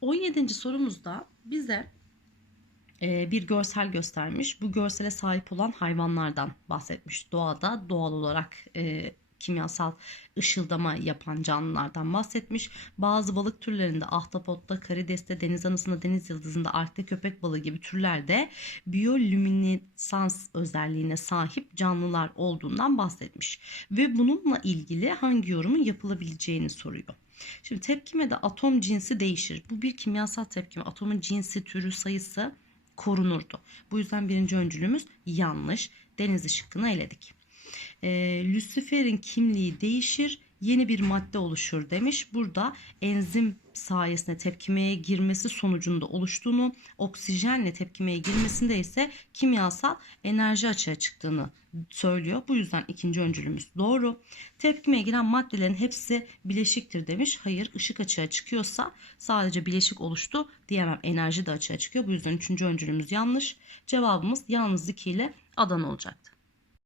17. sorumuzda bize e, bir görsel göstermiş. Bu görsele sahip olan hayvanlardan bahsetmiş. Doğada doğal olarak e, kimyasal ışıldama yapan canlılardan bahsetmiş. Bazı balık türlerinde ahtapotta, karideste, deniz anasında, deniz yıldızında, arkta köpek balığı gibi türlerde biyolüminesans özelliğine sahip canlılar olduğundan bahsetmiş. Ve bununla ilgili hangi yorumun yapılabileceğini soruyor. Şimdi tepkime de atom cinsi değişir. Bu bir kimyasal tepkime. Atomun cinsi, türü, sayısı korunurdu. Bu yüzden birinci öncülümüz yanlış. Deniz ışıkkını eledik. E, Lucifer'in kimliği değişir, yeni bir madde oluşur demiş. Burada enzim sayesinde tepkimeye girmesi sonucunda oluştuğunu, oksijenle tepkimeye girmesinde ise kimyasal enerji açığa çıktığını söylüyor. Bu yüzden ikinci öncülümüz doğru. Tepkimeye giren maddelerin hepsi bileşiktir demiş. Hayır, ışık açığa çıkıyorsa sadece bileşik oluştu diyemem. Enerji de açığa çıkıyor. Bu yüzden üçüncü öncülümüz yanlış. Cevabımız yalnız 2 ile Adana olacaktı.